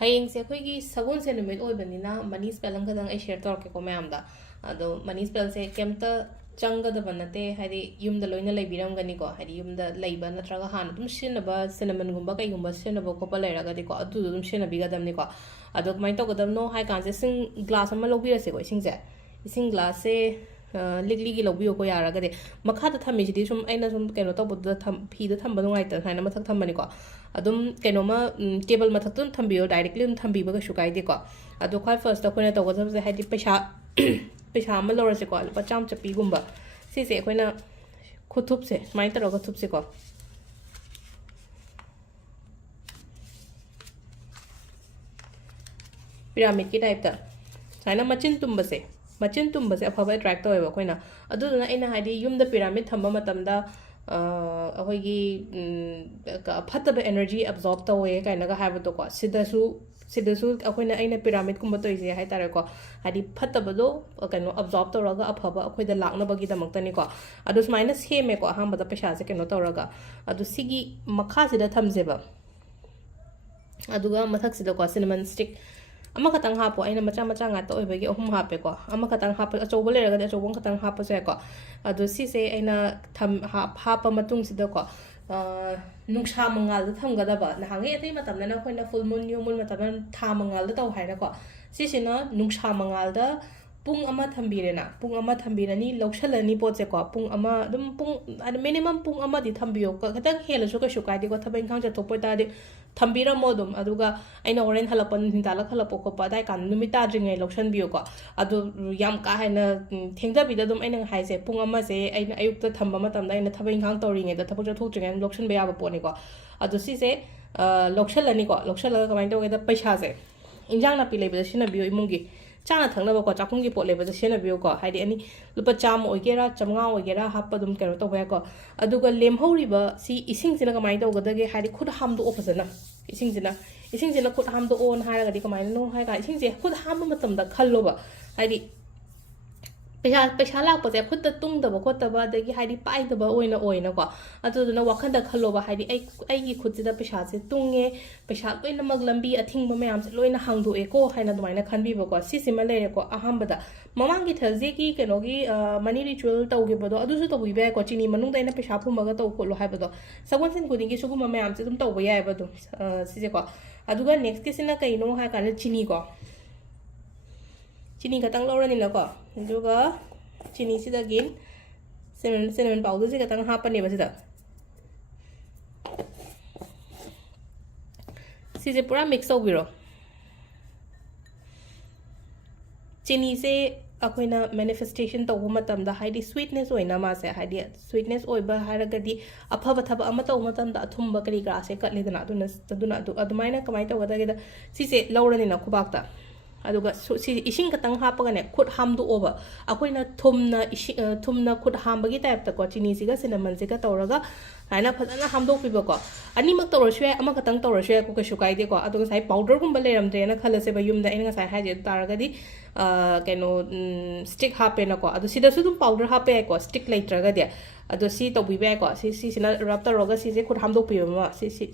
ꯍꯌꯦꯡꯁꯦ ꯑꯩꯈꯣꯏꯒꯤ ꯁꯒꯣꯜꯁꯦ ꯅꯨꯃꯤꯠ ꯑꯣꯏꯕꯅꯤꯅ ꯃꯅꯤ ꯁ꯭ꯄꯦꯜ ꯑꯃꯈꯛꯇꯪ ꯑꯩ ꯁꯦꯌꯔ ꯇꯧꯔꯛꯀꯦꯀꯣ ꯃꯌꯥꯝꯗ ꯑꯗꯣ ꯃꯅꯤ ꯁ꯭ꯄꯦꯜꯁꯦ ꯀꯩꯝꯇ ꯆꯪꯒꯗꯕ ꯅꯠꯇꯦ ꯍꯥꯏꯗꯤ ꯌꯨꯝꯗ ꯂꯣꯏꯅ ꯂꯩꯕꯤꯔꯝꯒꯅꯤꯀꯣ ꯍꯥꯏꯗꯤ ꯌꯨꯝꯗ ꯂꯩꯕ ꯅꯠꯇ꯭ꯔꯒ ꯍꯥꯟꯅ ꯑꯗꯨꯝ ꯁꯤꯖꯤꯟꯅꯕ ꯁꯤꯅꯃꯟꯒꯨꯝꯕ ꯀꯩꯒꯨꯝꯕ ꯁꯤꯖꯤꯟꯅꯕ ꯈꯣꯠꯄ ꯂꯩꯔꯒꯗꯤꯀꯣ ꯑꯗꯨꯗꯣ ꯑꯗꯨꯝ ꯁꯤꯖꯤꯟꯅꯕꯤꯒꯗꯕꯅꯤꯀꯣ ꯑꯗꯣ ꯀꯃꯥꯏꯅ ꯇꯧꯒꯗꯕꯅꯣ ꯍꯥꯏ ꯀꯥꯟꯁꯦ ꯏꯁꯤꯡ ꯒ꯭ꯂꯥꯁ ꯑꯃ ꯂꯧꯕꯤꯔꯁꯦꯀꯣ ꯏꯁꯤꯡꯁꯦ ꯏꯁꯤꯡ ꯒ꯭ꯂꯥꯁꯁꯦ ꯂꯤꯛꯂꯤꯒꯤ ꯂꯧꯕꯤꯌꯣꯀꯣ ꯌꯥꯔꯒꯗꯤ ꯃꯈꯥꯗ ꯊꯝꯃꯤꯁꯤꯗꯤ ꯁꯨꯝ ꯑꯩꯅ ꯁꯨꯝ ꯀꯩꯅꯣ ꯇꯧꯕꯗꯨꯗ ꯐꯤꯗ ꯊꯝꯕ ꯅꯨꯡꯉꯥꯏꯇꯅ ꯁꯨꯃꯥꯏꯅ ꯃꯊꯛ ꯊꯝꯕꯅꯤꯀꯣ ꯑꯗꯨꯝ ꯀꯩꯅꯣꯃ ꯇꯦꯕꯜ ꯃꯊꯛꯇ ꯑꯗꯨꯝ ꯊꯝꯕꯤꯌꯣ ꯗꯥꯏꯔꯦꯛꯂꯤ ꯑꯗꯨꯝ ꯊꯝꯕꯤꯕ ꯀꯩꯁꯨ ꯀꯥꯏꯗꯦꯀꯣ ꯑꯗꯣ ꯈ꯭ꯋꯥꯏ ꯐꯥꯔꯁꯇ ꯑꯩꯈꯣꯏꯅ ꯇꯧꯒꯗꯕꯁꯦ ꯍꯥꯏꯗꯤ ꯄꯩꯁꯥ ꯑꯃ ꯂꯧꯔꯁꯦꯀꯣ ꯂꯨꯄꯥ ꯆꯥꯝꯃ ꯆꯞꯄꯤꯒꯨꯝꯕ ꯁꯤꯁꯦ ꯑꯩꯈꯣꯏꯅ ꯈꯨꯠꯊꯨꯞꯁꯦ ꯁꯨꯃꯥꯏꯅ ꯇꯧꯔꯒ ꯊꯨꯞꯁꯦꯀꯣ ꯄꯤꯔꯥꯃꯤꯗꯀꯤ ꯇꯥꯏꯞꯇ ꯁꯨꯃꯥꯏꯅ ꯃꯆꯤꯟ ꯇꯨꯝꯕꯁꯦ ꯑꯐꯕ ꯑꯦꯇ꯭ꯔꯦꯛ ꯇꯧꯋꯦꯕ ꯑꯩꯈꯣꯏꯅ ꯑꯗꯨꯗꯨꯅ ꯑꯩꯅ ꯍꯥꯏꯗꯤ ꯌꯨꯝꯗ ꯄꯤꯔꯥꯃꯤꯗ ꯊꯝꯕ ꯃꯇꯝꯗ ꯑꯩꯈꯣꯏꯒꯤ ꯐꯠꯇꯕ ꯑꯦꯅꯔꯖꯤ ꯑꯦꯕꯖꯣꯔꯕ ꯇꯧꯋꯦ ꯀꯥꯏꯅꯒ ꯍꯥꯏꯕꯗꯣꯀꯣ ꯁꯤꯗꯁꯨ ꯑꯩꯅ ꯄꯤꯔꯥꯃꯤꯗꯀꯨꯝꯕ ꯇꯧꯔꯤꯁꯦ ꯍꯥꯏꯇꯥꯔꯦꯀꯣ ꯍꯥꯏꯗꯤ ꯐꯠꯇꯕꯗꯣ ꯀꯩꯅꯣ ꯑꯕꯖꯣꯔꯕ ꯇꯧꯔꯒ ꯑꯐꯕ ꯑꯩꯈꯣꯏꯗ ꯂꯥꯛꯅꯕꯒꯤꯗꯃꯛꯇꯅꯤꯀꯣ ꯑꯗꯣ ꯁꯨꯃꯥꯏꯅ ꯁꯦꯝꯃꯦꯀꯣ ꯑꯍꯥꯟꯕꯗ ꯄꯩꯁꯥꯁꯦ ꯀꯩꯅꯣ ꯇꯧꯔꯒ ꯑꯗꯣ ꯁꯤꯒꯤ ꯃꯈꯥꯁꯤꯗ ꯊꯝꯁꯦꯕ ꯑꯗꯨꯒ ꯃꯊꯛꯁꯤꯗꯀꯣ ꯁꯤꯅꯃꯟ ꯁ꯭ꯇꯤꯛ ꯑꯃꯈꯛꯇꯪ ꯍꯥꯞꯄꯣ ꯑꯩꯅ ꯃꯆꯥ ꯃꯆꯥ ꯉꯥꯛꯇ ꯑꯣꯏꯕꯒꯤ 3 ꯍꯥꯞꯄꯦꯀꯣ ꯑꯃꯈꯛꯇꯪ ꯍꯥꯞꯄ ꯑꯆꯧꯕ ꯂꯩꯔꯒꯗꯤ ꯑꯆꯧꯕ ꯑꯃꯈꯛꯇꯪ ꯍꯥꯞꯄꯁꯨ ꯌꯥꯏꯀꯣ ꯑꯗꯣ ꯁꯤꯁꯦ ꯑꯩꯅ ꯍꯥꯞꯄ ꯃꯇꯨꯡꯁꯤꯗꯀꯣ ꯅꯨꯡꯁꯥ ꯃꯉꯥꯜꯗ ꯊꯝꯒꯗꯕ ꯅꯍꯥꯟꯒꯩ ꯑꯇꯩ ꯃꯇꯝꯗꯅ ꯑꯩꯈꯣꯏꯅ ꯐꯨꯜ ꯃꯨꯟ ꯅ꯭ꯌꯨ ꯃꯨꯟ ꯃꯇꯝꯗ ꯊꯥ ꯃꯉꯥꯜꯗ ꯇꯧ ꯍꯥꯏꯔꯦꯀꯣ ꯁꯤꯁꯤꯅ ꯅꯨꯡꯁꯥ ꯃꯉꯥꯜꯗ ꯄꯨꯡ ꯑꯃ ꯊꯝꯕꯤꯔꯦꯅ ꯄꯨꯡ ꯑꯃ ꯊꯝꯕꯤꯔꯅꯤ ꯂꯧꯁꯜꯂꯅꯤ ꯄꯣꯠꯁꯦꯀꯣ ꯄꯨꯡ ꯑꯃ ꯑꯗꯨꯝ ꯄꯨꯡ ꯃꯤꯅꯤꯃꯝ ꯄꯨꯡ ꯑꯃꯗꯤ ꯊꯝꯕꯤꯌꯣ ꯈꯤꯇꯪ ꯍꯦꯜꯂꯁꯨ ꯀꯩꯁꯨ ꯀꯥꯏꯗꯦꯀꯣ ꯊꯕꯛ ꯏꯪꯈꯥꯡ ꯆꯠꯊꯣꯛꯄ ꯑꯣꯏꯇꯥꯔꯗꯤ ꯊꯝꯕꯤꯔꯝꯃꯣ ꯑꯗꯨꯝ ꯑꯗꯨꯒ ꯑꯩꯅ ꯍꯣꯔꯦꯟ ꯍꯜꯂꯛꯄ ꯅꯨꯡꯊꯤꯟ ꯇꯥꯜꯂꯛ ꯍꯜꯂꯛꯄ ꯈꯣꯠꯄ ꯑꯗꯥꯏ ꯀꯥꯟꯗ ꯅꯨꯃꯤꯠ ꯇꯥꯗ꯭ꯔꯤꯉꯩ ꯂꯧꯁꯟꯕꯤꯌꯣꯀꯣ ꯑꯗꯣ ꯌꯥꯝ ꯀꯥ ꯍꯦꯟꯅ ꯊꯦꯡꯊꯕꯤꯗ ꯑꯗꯨꯝ ꯑꯩꯅ ꯍꯥꯏꯁꯦ ꯄꯨꯡ ꯑꯃꯁꯦ ꯑꯩꯅ ꯑꯌꯨꯛꯇ ꯊꯝꯕ ꯃꯇꯝꯗ ꯑꯩꯅ ꯊꯕꯛ ꯏꯪꯈꯥꯡ ꯇꯧꯔꯤꯉꯩꯗ ꯊꯕꯛ ꯆꯠꯊꯣꯛꯇ꯭ꯔꯤꯉꯩꯗ ꯂꯧꯁꯟꯕ ꯌꯥꯕ ꯄꯣꯠꯅꯤꯀꯣ ꯑꯗꯣ ꯁꯤꯁꯦ ꯂꯧꯁꯜꯂꯅꯤꯀꯣ ꯂꯧꯁꯜꯂꯒ ꯀꯃꯥꯏꯅ ꯇꯧꯒꯦꯗ ꯄꯩꯁꯥꯁꯦ ꯏꯟꯖꯥꯡ ꯅꯥꯄꯤ ꯂꯩꯕꯗ ꯁꯤꯖꯤꯟꯅꯕꯤꯌꯣ ꯏꯃꯨꯡꯒꯤ ꯆꯥꯅ ꯊꯛꯅꯕꯀꯣ ꯆꯥꯛꯈꯨꯝꯒꯤ ꯄꯣꯠ ꯂꯩꯕꯗ ꯁꯤꯖꯤꯟꯅꯕꯤꯌꯨꯀꯣ ꯍꯥꯏꯗꯤ ꯂꯨꯄꯥ 100 ꯑꯣꯏꯒꯦꯔꯥ 500 ꯑꯣꯏꯒꯦꯔꯥ ꯍꯥꯞꯄ ꯑꯗꯨꯝ ꯀꯩꯅꯣ ꯇꯧꯕ ꯌꯥꯏꯀꯣ ꯑꯗꯨꯒ ꯂꯦꯝꯍꯧꯔꯤꯕ ꯁꯤ ꯏꯁꯤꯡꯁꯤꯅ ꯀꯃꯥꯏꯅ ꯇꯧꯒꯗꯒꯦ ꯍꯥꯏꯗꯤ ꯈꯨꯠ ꯍꯥꯝꯗꯣꯛꯑꯣ ꯐꯖꯅ ꯏꯁꯤꯡꯁꯤꯅ ꯈꯨꯠ ꯍꯥꯝꯗꯣꯛꯑꯣꯅ ꯍꯥꯏꯔꯒꯗꯤ ꯀꯃꯥꯏꯅꯅꯣ ꯍꯥꯏ ꯀꯥꯟꯗ ꯏꯁꯤꯡꯁꯦ ꯈꯨꯠ ꯍꯥꯝꯕ ꯃꯇꯝꯗ ꯈꯜꯂꯣꯕ ꯍꯥꯏꯗꯤ ꯄꯩꯁꯥ ꯂꯥꯛꯄꯁꯦ ꯈꯨꯠꯇ ꯇꯨꯡꯗꯕ ꯈꯣꯠꯇꯕ ꯑꯗꯒꯤ ꯍꯥꯏꯗꯤ ꯄꯥꯏꯗꯕ ꯑꯣꯏꯅꯀꯣ ꯑꯗꯨꯗꯨꯅ ꯋꯥꯈꯟꯗ ꯈꯜꯂꯣꯕ ꯍꯥꯏꯗꯤ ꯑꯩꯒꯤ ꯈꯨꯠꯁꯤꯗ ꯄꯩꯁꯥꯁꯦ ꯇꯨꯡꯉꯦ ꯄꯩꯁꯥ ꯂꯣꯏꯅꯃꯛ ꯂꯝꯕꯤ ꯑꯊꯤꯡꯕ ꯃꯌꯥꯝꯁꯦ ꯂꯣꯏꯅ ꯍꯥꯡꯗꯣꯛꯑꯦꯀꯣ ꯍꯥꯏꯅ ꯑꯗꯨꯃꯥꯏꯅ ꯈꯟꯕꯤꯕꯀꯣ ꯁꯤꯁꯤꯃ ꯂꯩꯔꯦꯀꯣ ꯑꯍꯥꯟꯕꯗ ꯃꯃꯥꯡꯒꯤ ꯊꯔꯁꯗꯦꯒꯤ ꯀꯩꯅꯣꯒꯤ ꯃꯅꯤ ꯔꯤꯆꯨꯋꯦꯜ ꯇꯧꯈꯤꯕꯗꯣ ꯑꯗꯨꯁꯨ ꯇꯧꯕꯤꯕ ꯌꯥꯏꯀꯣ ꯆꯤꯅꯤ ꯃꯅꯨꯡꯗ ꯑꯩꯅ ꯄꯩꯁꯥ ꯐꯨꯝꯃꯒ ꯇꯧ ꯈꯣꯠꯂꯣ ꯍꯥꯏꯕꯗꯣ ꯁꯒꯣꯜꯁꯦꯟ ꯈꯨꯗꯤꯡꯒꯤ ꯁꯤꯒꯨꯝꯕ ꯃꯌꯥꯝꯁꯦ ꯑꯗꯨꯝ ꯇꯧꯕ ꯌꯥꯏꯑꯕ ꯑꯗꯨꯝ ꯁꯤꯁꯦꯀꯣ ꯑꯗꯨꯒ ꯅꯦꯛꯁꯀꯤꯁꯤꯅ ꯀꯩꯅꯣ ꯍꯥꯏ ꯀꯥꯟꯗ ꯆꯤꯅꯤ ꯈꯛꯇꯪ ꯂꯧꯔꯅꯤꯅꯀꯣ ꯑꯗꯨꯒ ꯆꯤꯅꯤꯁꯤꯗꯒꯤ ꯁꯤꯅꯃꯟ ꯄꯥꯎꯗꯔꯁꯤ ꯈꯛꯇꯪ ꯍꯥꯞꯄꯅꯦꯕ ꯁꯤꯁꯦ ꯄꯨꯔꯥ ꯃꯤꯛꯁ ꯇꯧꯕꯤꯔꯣ ꯆꯤꯅꯤꯁꯦ ꯑꯩꯈꯣꯏꯅ ꯃꯦꯅꯤꯐꯦꯁꯇꯦꯁꯟ ꯇꯧꯕ ꯃꯇꯝꯗ ꯍꯥꯏꯗꯤ ꯁ꯭ꯋꯤꯠꯅꯦꯁ ꯑꯣꯏꯅ ꯃꯥꯁꯦ ꯍꯥꯏꯗꯤ ꯁ꯭ꯋꯤꯠꯅꯦꯁ ꯑꯣꯏꯕ ꯍꯥꯏꯔꯒꯗꯤ ꯑꯐꯕ ꯊꯕꯛ ꯑꯃ ꯇꯧꯕ ꯃꯇꯝꯗ ꯑꯊꯨꯝꯕ ꯀꯔꯤ ꯀꯔꯥꯁꯦ ꯀꯠꯂꯤꯗꯅ ꯑꯗꯨꯃꯥꯏꯅ ꯀꯃꯥꯏꯅ ꯇꯧꯒꯗꯒꯦꯗ ꯁꯤꯁꯦ ꯂꯧꯔꯅꯤꯅ ꯈꯨꯕꯥꯛꯇ ꯑꯗꯨꯒ ꯁꯤ ꯏꯁꯤꯡꯈꯛꯇꯪ ꯍꯥꯞꯄꯒꯅꯦ ꯈꯨꯠ ꯍꯥꯝꯗꯣꯛꯑꯣꯕ ꯑꯩꯈꯣꯏꯅ ꯊꯨꯝꯅ ꯈꯨꯠ ꯍꯥꯝꯕꯒꯤ ꯇꯥꯏꯞꯇꯀꯣ ꯆꯤꯅꯤꯁꯤꯒ ꯁꯤꯅꯃꯟꯁꯤꯒ ꯇꯧꯔꯒ ꯁꯨꯃꯥꯏꯅ ꯐꯖꯅ ꯍꯥꯝꯗꯣꯛꯄꯤꯕꯀꯣ ꯑꯅꯤꯃꯛ ꯇꯧꯔꯁꯨ ꯌꯥꯏ ꯑꯃꯈꯛꯇꯪ ꯇꯧꯔꯁꯨ ꯌꯥꯏꯀꯣ ꯀꯩꯁꯨ ꯀꯥꯏꯗꯦꯀꯣ ꯑꯗꯣ ꯉꯁꯥꯏ ꯄꯥꯎꯗꯔꯒꯨꯝꯕ ꯂꯩꯔꯝꯗ꯭ꯔꯦꯅ ꯈꯜꯂꯁꯦꯕ ꯌꯨꯝꯗ ꯑꯩꯅ ꯉꯁꯥꯏ ꯍꯥꯏꯖꯦ ꯑꯗꯨ ꯇꯥꯔꯒꯗꯤ ꯀꯩꯅꯣ ꯁ꯭ꯇꯤꯛ ꯍꯥꯞꯄꯦꯅꯀꯣ ꯑꯗꯣ ꯁꯤꯗꯁꯨ ꯑꯗꯨꯝ ꯄꯥꯎꯗꯔ ꯍꯥꯞꯄ ꯌꯥꯏꯀꯣ ꯁ꯭ꯇꯤꯛ ꯂꯩꯇ꯭ꯔꯒꯗꯤ ꯑꯗꯣ ꯁꯤ ꯇꯧꯕꯤꯕ ꯌꯥꯏꯀꯣ ꯁꯤꯁꯤꯅ ꯔꯕ ꯇꯧꯔꯒ ꯁꯤꯁꯦ ꯈꯨꯠ ꯍꯥꯝꯗꯣꯛꯄꯤꯕ ꯑꯃ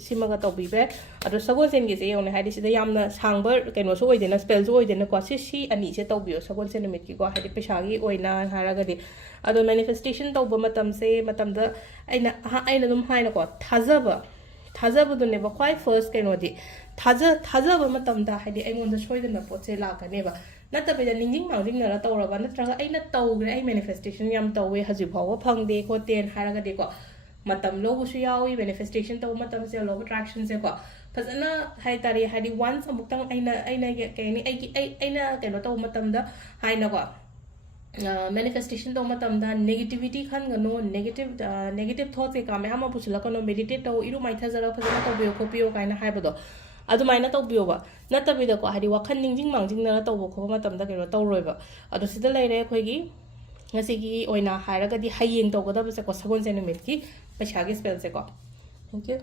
ꯁꯤꯃꯒ ꯇꯧꯕꯤꯕ ꯌꯥꯏ ꯑꯗꯣ ꯁꯒꯣꯜꯁꯦꯟꯒꯤꯁꯦ ꯌꯦꯡꯉꯨꯅꯦ ꯍꯥꯏꯗꯤ ꯁꯤꯗ ꯌꯥꯝꯅ ꯁꯥꯡꯕ ꯀꯩꯅꯣꯁꯨ ꯑꯣꯏꯗꯦꯅ ꯁ꯭ꯄꯦꯜꯁꯨ ꯑꯣꯏꯗꯦꯅꯀꯣ ꯁꯤ ꯑꯅꯤꯁꯦ ꯇꯧꯕꯤꯌꯣ ꯁꯒꯣꯜꯁꯦꯟ ꯅꯨꯃꯤꯠꯀꯤꯀꯣ ꯍꯥꯏꯗꯤ ꯄꯩꯁꯥꯒꯤ ꯑꯣꯏꯅ ꯍꯥꯏꯔꯒꯗꯤ ꯑꯗꯣ ꯃꯦꯅꯤꯐꯦꯁꯇꯦꯁꯟ ꯇꯧꯕ ꯃꯇꯝꯗ ꯑꯩꯅ ꯑꯗꯨꯝ ꯍꯥꯏꯅꯀꯣ ꯊꯥꯖꯕꯗꯨꯅꯦꯕ ꯈ꯭ꯋꯥꯏ ꯐꯥꯔꯁ ꯀꯩꯅꯣꯗꯤ ꯊꯥꯖꯕ ꯃꯇꯝꯗ ꯍꯥꯏꯗꯤ ꯑꯩꯉꯣꯟꯗ ꯁꯣꯏꯗꯅ ꯄꯣꯠꯁꯦ ꯂꯥꯛꯀꯅꯦꯕ ꯅꯠꯇꯕꯤꯗ ꯅꯤꯡꯁꯤꯡ ꯃꯥꯡꯖꯤꯡꯅꯔ ꯇꯧꯔꯕ ꯅꯠꯇ꯭ꯔꯒ ꯑꯩꯅ ꯇꯧꯈ꯭ꯔꯦ ꯑꯩ ꯃꯦꯅꯤꯐꯦꯁꯇꯦꯁꯟ ꯌꯥꯝ ꯇꯧꯋꯦ ꯍꯧꯖꯤꯛ ꯐꯥꯎꯕ ꯐꯪꯗꯦ ꯈꯣꯠꯇꯦꯅ ꯍꯥꯏꯔꯒꯗꯤꯀꯣ ꯃꯇꯝ ꯂꯧꯕꯁꯨ ꯌꯥꯎꯏ ꯃꯦꯅꯤꯐꯦꯁꯇꯦꯁꯟ ꯇꯧꯕ ꯃꯇꯝꯁꯦ ꯂꯣ ꯑꯣꯐ ꯑꯦꯇ꯭ꯔꯦꯛꯁꯟꯁꯦꯀꯣ ꯐꯖꯅ ꯍꯥꯏꯇꯥꯔꯦ ꯍꯥꯏꯗꯤ ꯋꯥꯟꯁ ꯑꯃꯨꯛꯇꯪ ꯑꯩꯅ ꯀꯩ ꯍꯥꯏꯅꯤ ꯑꯩꯅ ꯀꯩꯅꯣ ꯇꯧꯕ ꯃꯇꯝꯗ ꯍꯥꯏꯅꯀꯣ ꯃꯦꯅꯤꯐꯦꯁꯇꯦꯁꯟ ꯇꯧꯕ ꯃꯇꯝꯗ ꯅꯦꯒꯦꯇꯤꯚꯤꯇꯤ ꯈꯟꯒꯅꯣ ꯅꯦꯒꯦꯇꯤꯚ ꯊꯣꯠꯁ ꯀꯩꯀꯥ ꯃꯌꯥꯝ ꯑꯃ ꯄꯨꯁꯤꯜꯂꯛꯀꯅꯣ ꯃꯦꯗꯤꯇꯦꯠ ꯇꯧ ꯏꯔꯨ ꯃꯥꯏꯊꯖꯔꯒ ꯐꯖꯅ ꯇꯧꯕꯤꯌꯣ ꯈꯣꯠꯄꯤꯌꯣ ꯀꯥꯏꯅ ꯍꯥꯏꯕꯗꯣ ꯑꯗꯨꯃꯥꯏꯅ ꯇꯧꯕꯤꯌꯣꯕ ꯅꯠꯇꯕꯤꯗꯀꯣ ꯍꯥꯏꯗꯤ ꯋꯥꯈꯜ ꯅꯤꯡꯁꯤꯡ ꯃꯥꯡꯖꯤꯡꯅꯔ ꯇꯧꯕ ꯈꯣꯠꯄ ꯃꯇꯝꯗ ꯀꯩꯅꯣ ꯇꯧꯔꯣꯏꯕ ꯑꯗꯣ ꯁꯤꯗ ꯂꯩꯔꯦ ꯑꯩꯈꯣꯏꯒꯤ ꯉꯁꯤꯒꯤ ꯑꯣꯏꯅ ꯍꯥꯏꯔꯒꯗꯤ ꯍꯌꯦꯡ ꯇꯧꯒꯗꯕꯁꯦꯀꯣ ꯁꯒꯣꯜꯁꯦꯟ ꯅꯨꯃꯤꯠꯀꯤ ꯄꯩꯁꯥꯒꯤ ꯁ꯭ꯄꯦꯜꯁꯦꯀꯣ ꯊꯦꯡꯛ ꯌꯨ